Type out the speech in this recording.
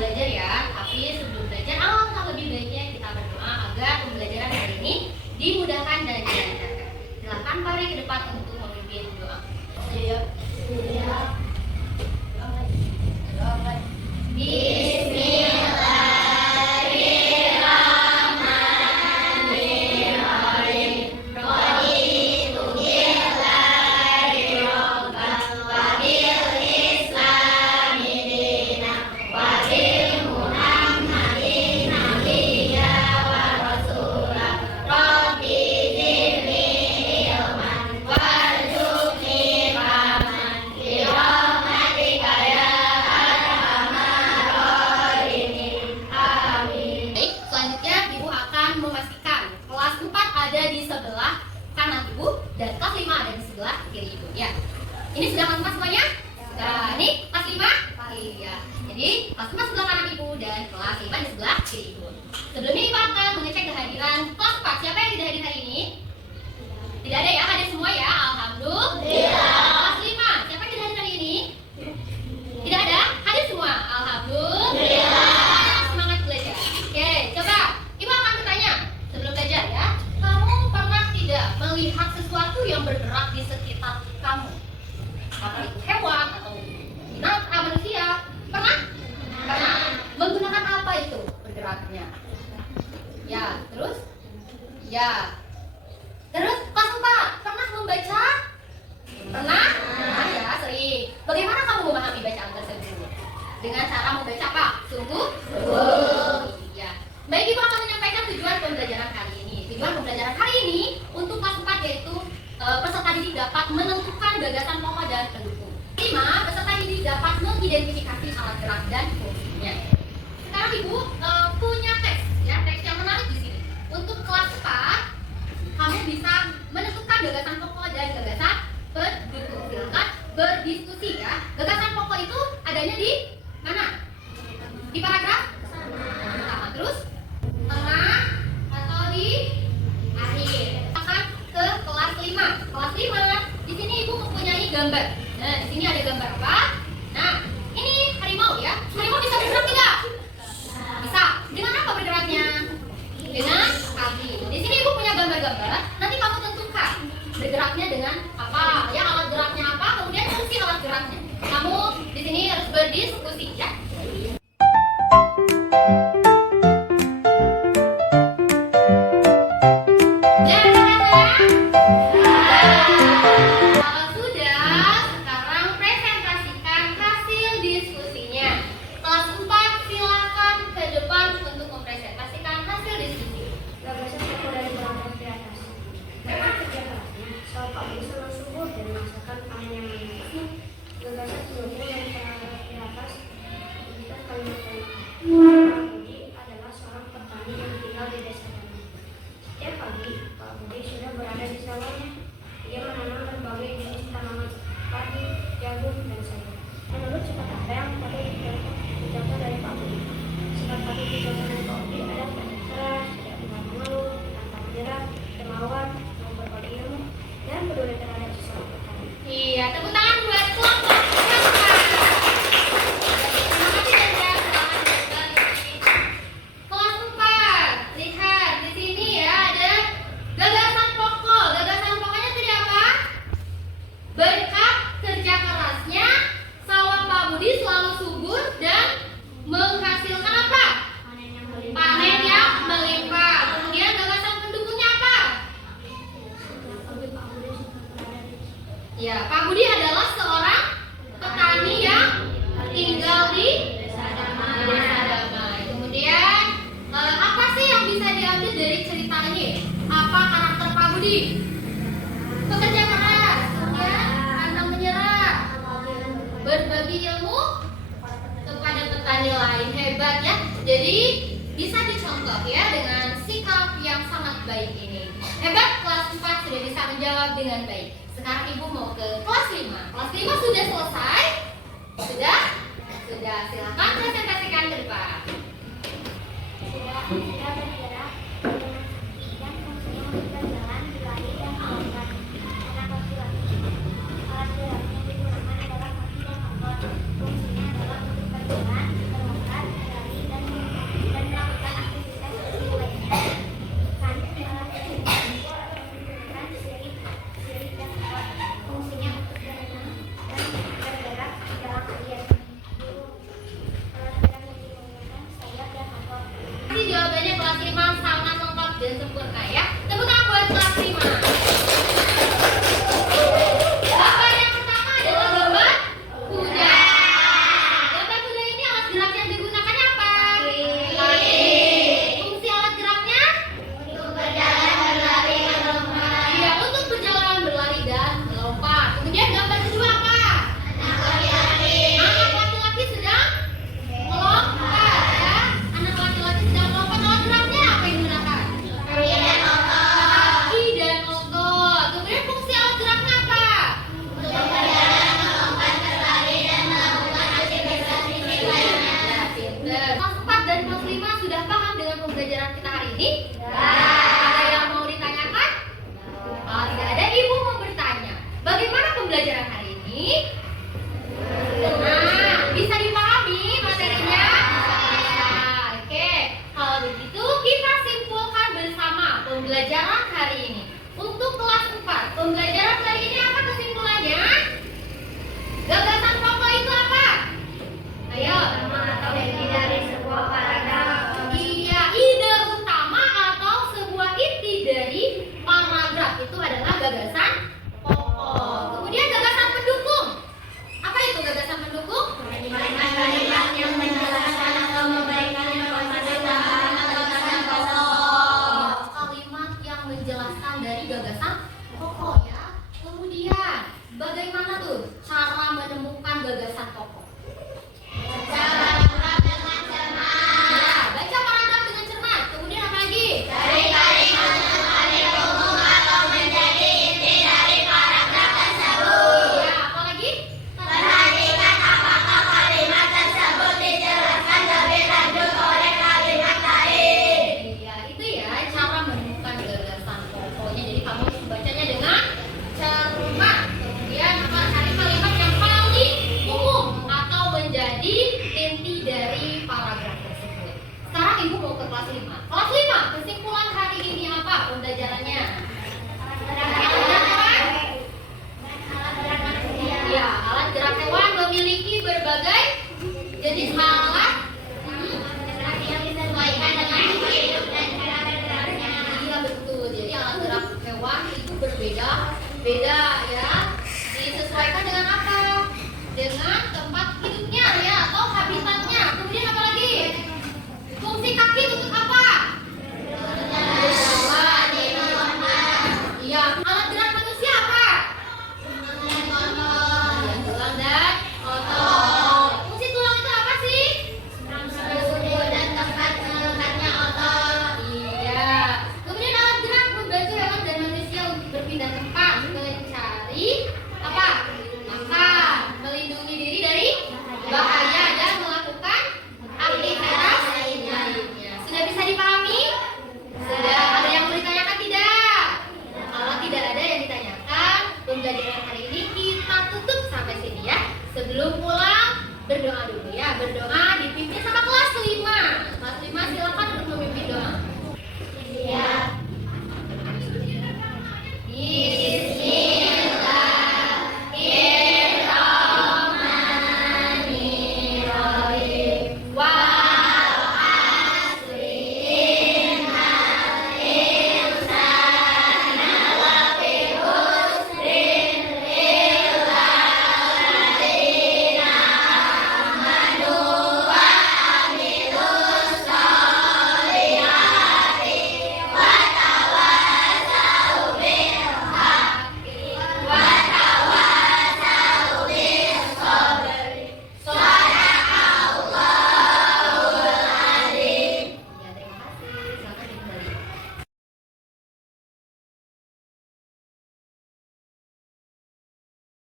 belajar ya. Tapi sebelum belajar, alangkah lebih baiknya kita berdoa agar pembelajaran hari ini dimudahkan dan dilancarkan. Silakan mari ke depan untuk memimpin doa. Dan kelas 5 ada di sebelah kiri ibu ya. Ini sudah masuk semuanya? Nah, ini kelas 5? Iya. Jadi kelas 5 sebelah kanan ibu dan kelas 5 di sebelah kiri ibu. Sebelumnya ibu akan mengecek kehadiran kelas 4. Siapa yang tidak hadir hari ini? Tidak ada ya? Hadir semua ya? Alhamdulillah. Kelas 5. Siapa yang tidak hadir hari ini? Tidak ada? Hadir semua? Alhamdulillah. Semangat belajar. Oke, coba ibu akan bertanya sebelum belajar ya. Kamu pernah tidak melihat sesuatu yang bergerak di sekitar kamu? Apakah itu hewan atau binatang, manusia? Pernah? Pernah. Menggunakan apa itu bergeraknya? Ya, terus? Ya. Terus kelas 4, pernah membaca? Pernah? Pernah ya, sering. Bagaimana kamu memahami bacaan tersebut? Dengan cara membaca apa? Sungguh? Iya. Baik, ibu akan menyampaikan tujuan pembelajaran hari ini. Tujuan pembelajaran hari ini untuk kelas 4 yaitu peserta didik dapat menentukan gagasan pokok dan pendukung. 5. Peserta didik dapat mengidentifikasi alat gerak dan fungsinya. Sekarang ibu punya teks, ya, teks yang menarik di sini. Untuk kelas 4, kamu bisa menentukan gagasan pokok dan gagasan pendukung. Silakan berdiskusi ya. Gagasan pokok itu adanya di mana? Di paragraf pertama, terus tengah atau di akhir. Akan ke kelas 5. Kelas 5, di sini ibu mempunyai gambar. Nah, di sini ada gambar apa? Nah, ini harimau ya. Harimau bisa bergerak tidak? Bisa. Dengan apa bergeraknya? Dengan kaki. Di sini ibu punya gambar-gambar. Nanti kamu tentukan bergeraknya dengan apa? Ya, alat geraknya apa? Kemudian fungsi alat geraknya. Kamu di sini harus berdiskusi ya. Iya, tepuk tangan buat kelompok. Kelas 4, lihat di sini ya ada gagasan pokok. Gagasan pokoknya tadi apa? Berkat kerja kerasnya, sawah Pak Budi selalu subur dan menghasilkan apa? Panen yang melimpah. Kemudian gagasan pendukungnya apa? Ya, Pak Budi adalah seorang petani yang tinggal di desa damai. Kemudian apa sih yang bisa diambil dari cerita ini? Apa karakter Pak Budi? Pekerja keras, ya, pantang menyerah, berbagi ilmu kepada petani lain. Hebat ya. Jadi bisa dicontoh ya dengan sikap yang sangat baik ini. Hebat, kelas 4 sudah bisa menjawab dengan baik. Sekarang ibu mau ke kelas 5. Kelas 5 sudah selesai? Sudah? Sudah. Silakan presentasikan ke depan. Sudah bergerak dan fungsinya berjalan, berlari dan melompat. Anak laki-laki. Alat geraknya digunakan adalah kaki dan otot. Fungsinya adalah untuk berjalan, melompat, Ibu mau ke kelas 5. Kelas 5, kesimpulan hari ini apa pembelajarannya? Ya, alat gerak hewan memiliki berbagai jenis alat yang disesuaikan dengan hidup dan cara bergeraknya. Iya betul. Jadi alat gerak hewan itu berbeda